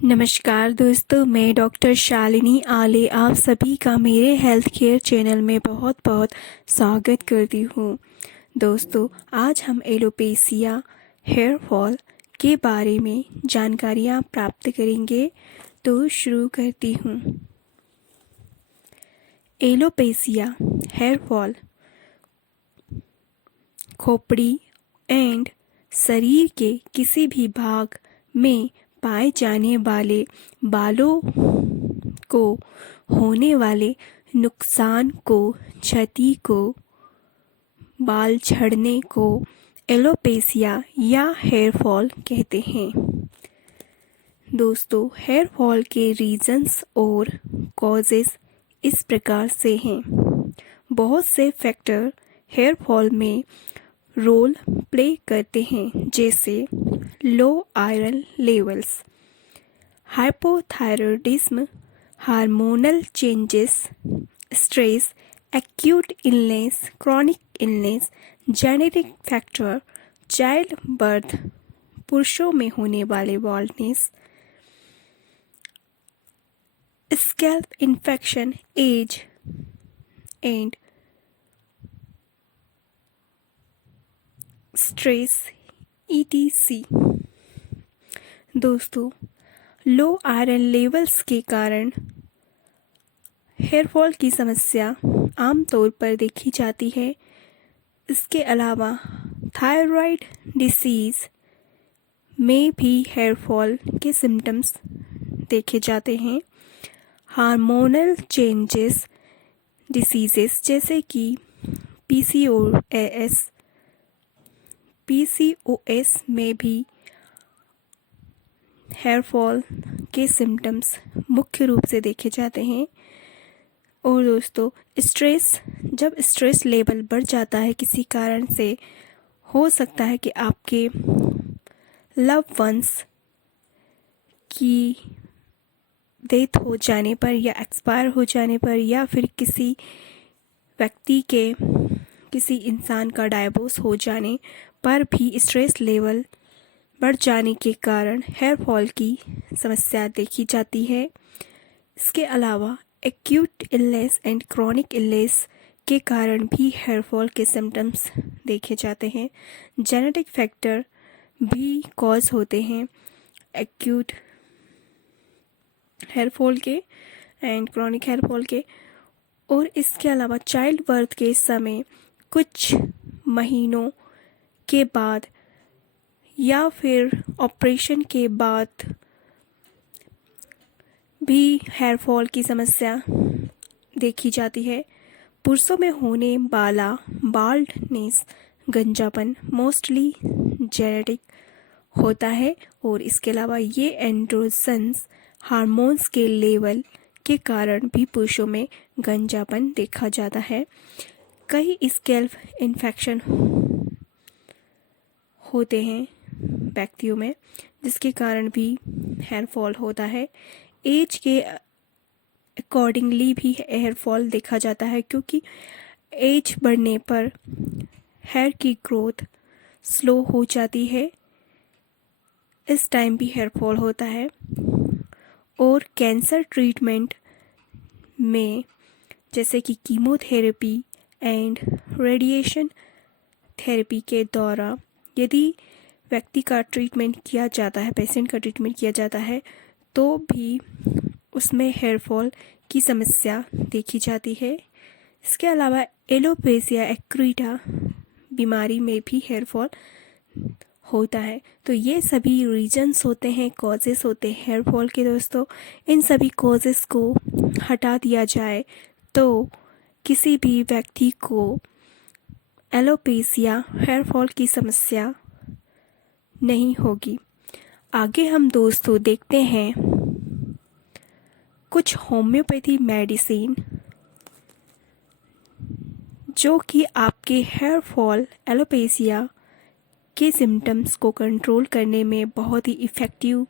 नमस्कार दोस्तों, मैं डॉक्टर शालिनी आले आप सभी का मेरे हेल्थ केयर चैनल में बहुत बहुत स्वागत करती हूँ। दोस्तों, आज हम एलोपेशिया हेयर फॉल के बारे में जानकारियाँ प्राप्त करेंगे। तो शुरू करती हूँ। एलोपेशिया हेयर फॉल खोपड़ी एंड शरीर के किसी भी भाग में पाए जाने वाले बालों को होने वाले नुकसान को, क्षति को, बाल झड़ने को एलोपेशिया या हेयर फॉल कहते हैं। दोस्तों, हेयर फॉल के रीजंस और कॉजेस इस प्रकार से हैं। बहुत से फैक्टर हेयर फॉल में रोल प्ले करते हैं, जैसे low iron levels, hypothyroidism, hormonal changes, stress, acute illness, chronic illness, genetic factor, child birth, पुरुषों में होने वाले baldness, scalp infection, age and stress ETC। दोस्तों, लो आयरन लेवल्स के कारण हेयर फॉल की समस्या आमतौर पर देखी जाती है। इसके अलावा थायराइड डिसीज़ में भी हेयर फॉल के सिम्टम्स देखे जाते हैं। हार्मोनल चेंजेस डिसीजेस जैसे कि PCOS में भी हेयर फॉल के सिम्टम्स मुख्य रूप से देखे जाते हैं। और दोस्तों, जब स्ट्रेस लेवल बढ़ जाता है किसी कारण से, हो सकता है कि आपके लव वंस की डेथ हो जाने पर या एक्सपायर हो जाने पर, या फिर किसी व्यक्ति के, किसी इंसान का डाइवोर्स हो जाने पर भी स्ट्रेस लेवल बढ़ जाने के कारण हेयर फॉल की समस्या देखी जाती है। इसके अलावा acute illness and chronic illness के कारण भी हेयर फॉल के सिम्टम्स देखे जाते हैं। जेनेटिक फैक्टर भी कॉज होते हैं एक्यूट हेयर फॉल के एंड क्रॉनिक हेयर फॉल के। और इसके अलावा चाइल्ड बर्थ के समय, कुछ महीनों के बाद या फिर ऑपरेशन के बाद भी हेयर फॉल की समस्या देखी जाती है। पुरुषों में होने वाला बाल्डनेस, गंजापन मोस्टली जेनेटिक होता है। और इसके अलावा ये एंड्रोजन्स हार्मोन्स के लेवल के कारण भी पुरुषों में गंजापन देखा जाता है। कई स्कैल्प इन्फेक्शन होते हैं व्यक्तियों में, जिसके कारण भी हेयर फॉल होता है। एज के अकॉर्डिंगली भी हेयर फॉल देखा जाता है, क्योंकि एज बढ़ने पर हेयर की ग्रोथ स्लो हो जाती है। इस टाइम भी हेयर फॉल होता है। और कैंसर ट्रीटमेंट में, जैसे कि कीमोथेरेपी एंड रेडिएशन थेरेपी के द्वारा यदि व्यक्ति का ट्रीटमेंट किया जाता है, पेशेंट का ट्रीटमेंट किया जाता है, तो भी उसमें हेयर फॉल की समस्या देखी जाती है। इसके अलावा एलोपेशिया एक्रेटा बीमारी में भी हेयर फॉल होता है। तो ये सभी रीजन्स होते हैं, कॉजेस होते हैं हेयर फॉल के। दोस्तों, इन सभी कॉजेस को हटा दिया जाए तो किसी भी व्यक्ति को एलोपेशिया हेयर फॉल की समस्या नहीं होगी। आगे हम दोस्तों देखते हैं कुछ होम्योपैथी मेडिसिन जो कि आपके हेयर फॉल, एलोपेशिया के सिम्टम्स को कंट्रोल करने में बहुत ही इफ़ेक्टिव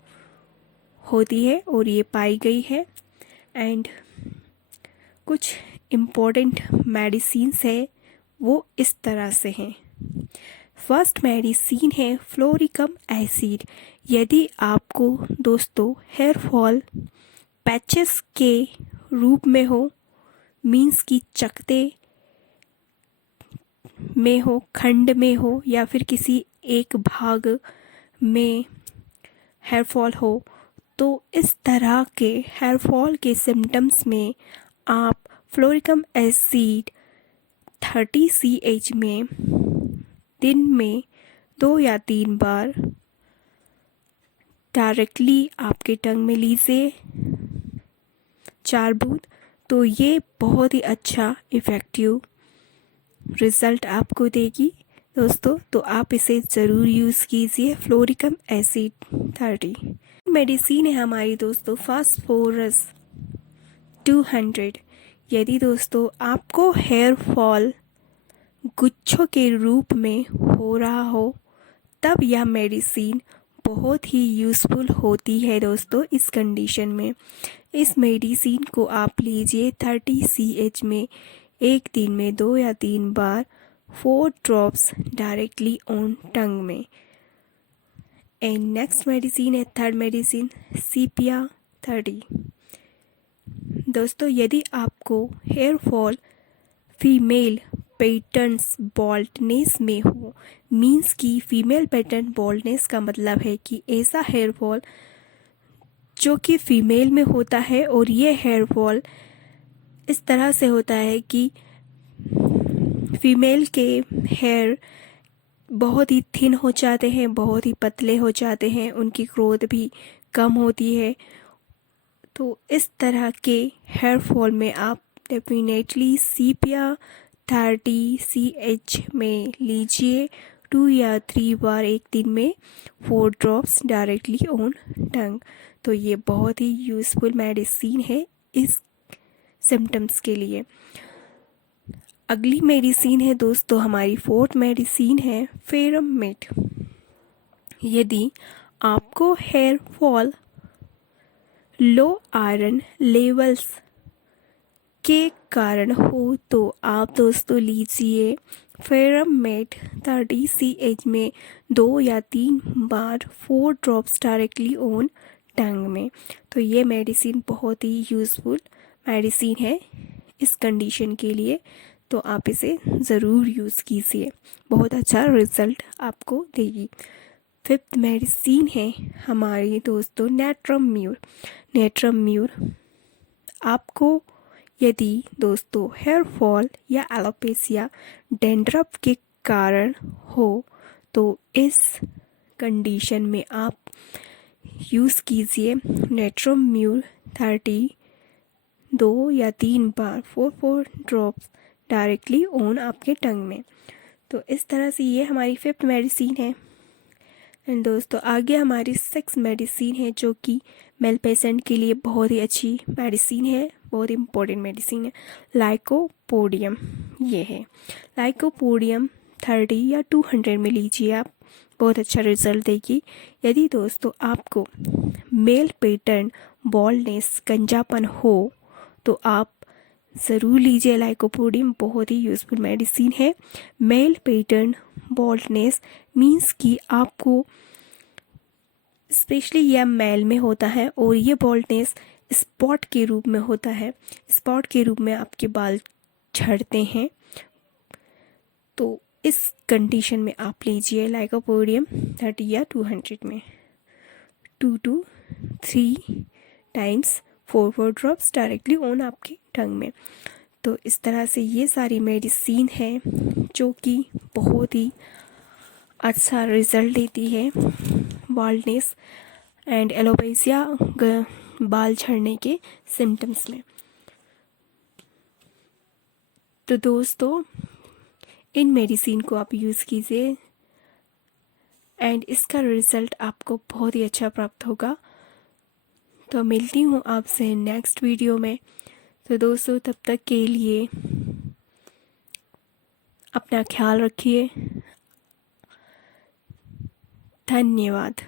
होती है और ये पाई गई है। एंड कुछ इम्पोर्टेंट मेडिसिन्स है, वो इस तरह से हैं। फर्स्ट मेडिसिन है फ्लोरिकम एसिड। यदि आपको दोस्तों हेयर फॉल पैचेस के रूप में हो, मीन्स की चकते में हो, खंड में हो, या फिर किसी एक भाग में हेयर फॉल हो, तो इस तरह के हेयर फॉल के सिम्टम्स में आप फ्लोरिकम एसिड 30 CH में दिन में 2 या 3 बार डायरेक्टली आपके टंग में लीजिए 4 बूंद, तो ये बहुत ही अच्छा इफ़ेक्टिव रिज़ल्ट आपको देगी दोस्तों। तो आप इसे ज़रूर यूज़ कीजिए, फ्लोरिकम एसिड 30। मेडिसिन है हमारी दोस्तों फास्फोरस 200। यदि दोस्तों आपको हेयर फॉल गुच्छों के रूप में हो रहा हो, तब यह मेडिसिन बहुत ही यूज़फुल होती है दोस्तों इस कंडीशन में। इस मेडिसिन को आप लीजिए 30 CH में एक दिन में 2 या 3 बार 4 ड्रॉप्स डायरेक्टली ऑन टंग में। एंड नेक्स्ट मेडिसिन है थर्ड मेडिसिन सीपिया 30। दोस्तों यदि आपको hair fall female patterns baldness में हो, मीन्स की फीमेल पैटर्न बॉल्डनेस का मतलब है कि ऐसा हेयर फॉल जो कि फीमेल में होता है, और ये हेयर फॉल इस तरह से होता है कि फीमेल के हेयर बहुत ही थिन हो जाते हैं, बहुत ही पतले हो जाते हैं, उनकी ग्रोथ भी कम होती है। तो इस तरह के हेयर फॉल में आप डेफिनेटली सीपिया 30 CH में लीजिए 2 या 3 बार एक दिन में 4 ड्रॉप्स डायरेक्टली ऑन टंग। तो ये बहुत ही यूज़फुल मेडिसिन है इस सिम्टम्स के लिए। अगली मेडिसिन है दोस्तों हमारी फोर्थ मेडिसिन है फेरमेट। यदि आपको हेयर फॉल लो आयरन लेवल्स के कारण हो, तो आप दोस्तों लीजिए फेरमेट 30 CH में 2 या 3 बार 4 ड्रॉप्स डायरेक्टली ऑन टंग में। तो ये मेडिसिन बहुत ही यूज़फुल मेडिसिन है इस कंडीशन के लिए, तो आप इसे ज़रूर यूज़ कीजिए, बहुत अच्छा रिज़ल्ट आपको देगी। फिफ्थ मेडिसिन है हमारी दोस्तों नेट्रम म्यूर। नेट्रम म्यूर आपको यदि दोस्तों हेयर फॉल या एलोपेशिया डैंड्रफ के कारण हो, तो इस कंडीशन में आप यूज़ कीजिए नेट्रम म्यूर 30 2 या 3 बार 4 ड्रॉप्स डायरेक्टली ऑन आपके टंग में। तो इस तरह से ये हमारी फिफ्थ मेडिसिन है। एंड दोस्तों आगे हमारी सिक्स मेडिसिन है, जो कि मेल पेशेंट के लिए बहुत ही अच्छी मेडिसिन है, बहुत इम्पोर्टेंट मेडिसिन है, लाइकोपोडियम। ये है लाइकोपोडियम 30 या 200 में लीजिए आप, बहुत अच्छा रिजल्ट देगी। यदि दोस्तों आपको मेल पैटर्न बॉल्डनेस गंजापन हो, तो आप ज़रूर लीजिए लाइकोपोडियम, बहुत ही यूज़फुल मेडिसिन है। मेल पैटर्न बॉल्डनेस मीन्स कि आपको स्पेशली यह मेल में होता है, और ये बॉल्डनेस स्पॉट के रूप में होता है। स्पॉट के रूप में आपके बाल झड़ते हैं, तो इस कंडीशन में आप लीजिए लाइकोपोडियम 30 या 200 में 2 to 3 times 4 drops directly on आपके टंग में। तो इस तरह से ये सारी मेडिसिन है जो कि बहुत ही अच्छा रिज़ल्ट देती है बाल्डनेस एंड एलोपेशिया बाल झड़ने के सिम्टम्स में। तो दोस्तों इन मेडिसिन को आप यूज़ कीजिए एंड इसका रिज़ल्ट आपको बहुत ही अच्छा प्राप्त होगा। तो मिलती हूँ आपसे नेक्स्ट वीडियो में। तो दोस्तों तब तक के लिए अपना ख्याल रखिए। धन्यवाद।